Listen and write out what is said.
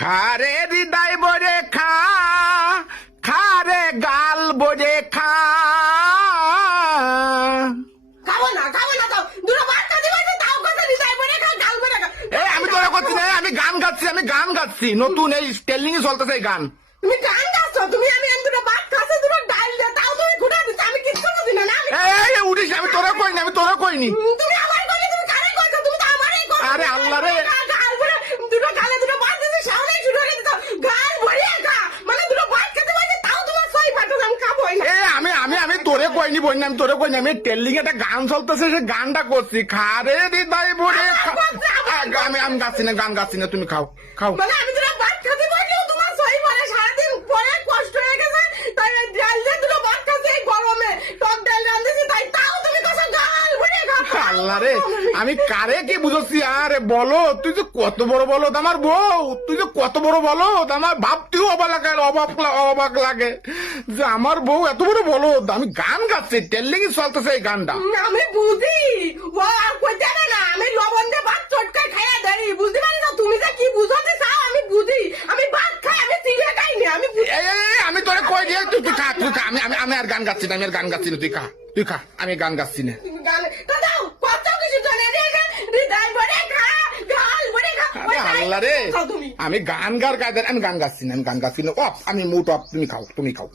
খারে হৃদয় বরে খা, খারে গাল বরে খা। খাবো না তাও দুটো বাচ্চা দিবে তাও কথা হৃদয় বলে খা গাল বলে খা। এই আমি তোরা করছি না, আমি গান গাচ্ছি নতুন এই স্টেলিং চলতেছে এই গান। তুমি গান গাচ্ছ, তুমি আমি দুটো ভাত খাচ্ছি দুটো ডাল দে তাও তুমি ঘুরা দিচ্ছ, আমি কিচ্ছু বুঝি না না। এই উঠিস, আমি তোরা কইনি। তুমি আমার কইলে তুমি কারে কইছো, তুমি তো আমারই কইছো। আরে আল্লাহ রে, গাল বলে দুটো গালে দুটো ভাত দিছি সামনে শুরু করে দিছো গাল ভরে খা, মানে দুটো ভাত খেতে পারছি তাও তোমার সই পাঠো আমি খাবোই না। আমি তোরে কইনি বইনি, আমি তোরে কইনি, আমি টেলিং একটা গান চলতেছে সে গানটা করছি। খারে হৃদয় বরে খা। আমি গান গাচ্ছি না, তুমি খাও। মানে আমি দুটো ভাত খেতে পারলেও তোমার সই পড়ে, সারাদিন পরে কষ্ট হয়ে গেছে তাই ডাল দিয়ে দুটো ভাত খাচ্ছি এই গরমে, টক ডাল রাঁধেছি তাই তাও তুমি কইছো গাল ভরে খা। আল্লাহ রে, আমি কারে কি বুঝছি? আরে বলো, তুই তো কত বড় বলো আমার বউ, তুই তো কত বড় বলো আমার ভাবতেও অবাক লাগে যে আমার বউ এত বড় বলো। আমি গান গাচ্ছি, টেলিং চলতেছে এই গানটা। আমি বুঝি ও আর কইতে পারে না, আমি লবণ দিয়ে ভাত চটকায় খাইয়া দেই, বুঝতে পারি না তুমি যে কি বুঝাতে চাও। আমি বুঝি, আমি ভাত খাই, আমি চিড়ে খাই না, আমি বুঝি। আমি তোরে কই দিয়ে তুই খা। আমি আর গান গাচ্ছি না, তুই খা, আমি গান গাচ্ছি না। তুমি গালে তো দাও কত কিছু জানে রে, হৃদয় ভরে খা গাল ভরে খা। ওই আল্লাহ রে, খাও তুমি। আমি গান গাচ্ছি না, আমি মুড অফ, তুমি খাও।